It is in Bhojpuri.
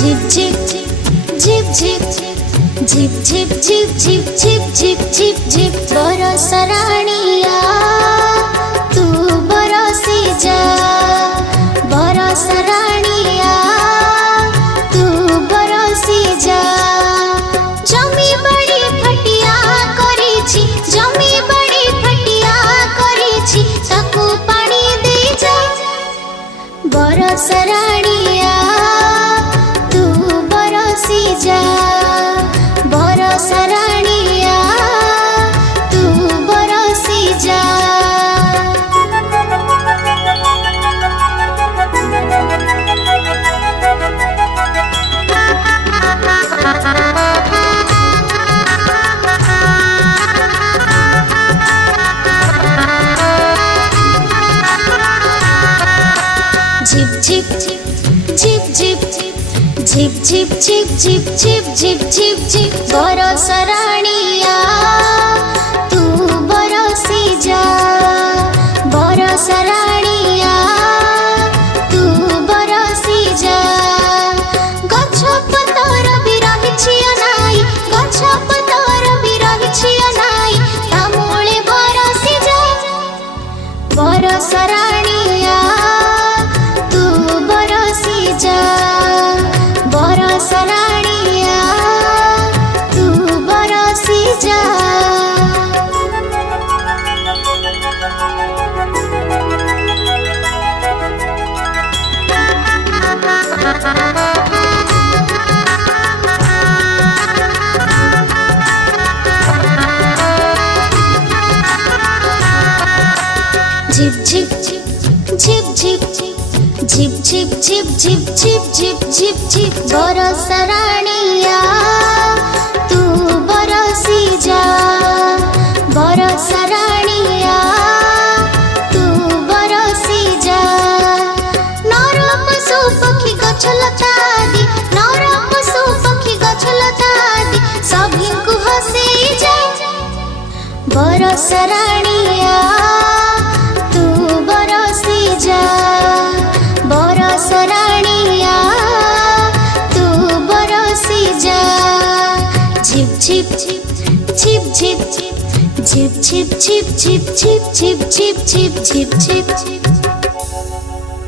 झिप झिप झिप झिप झिप झिप झिप झिप झिप झिप झिप झिप बरस राणिया तू बरसी जा बरस राणिया तू बरसी जा जमी बड़ी फटिया करिछि जमी बड़ी फटिया करिछि ताकू पानी दे जा बरस राणिया तू बरसी जा बरस राणिया तू बरसी जा झिप झिप झिप झिप झिप झिप झिप झिप झिप झिप झिप झिप बरस राणिया तू बरसी जा बरस राणिया तू बरसी जा गछ पतर भी रहिछि अनाई गछ पतर भी रहिछि अनाई ता मूले बरसी जा बरस राणिया तू बरसी जा बरस राणिया तू बरसी जा झिप झिप झिप झिप झिप झिप झिप झिप झिप झिप झिप झिप बरस राणिया तू बरसी जा बरस राणिया तू बरसी जा नर पशु पक्षी गछ लता आदि नर पशु पक्षी गछ लता आदि सभी को हसी जा बरस राणिया तू बरसी जा बरस राणिया तू बरसी जा झिप झिप झिप झिप झिप झिप झिप झिप झिप झिप झिप झिप झिप झिप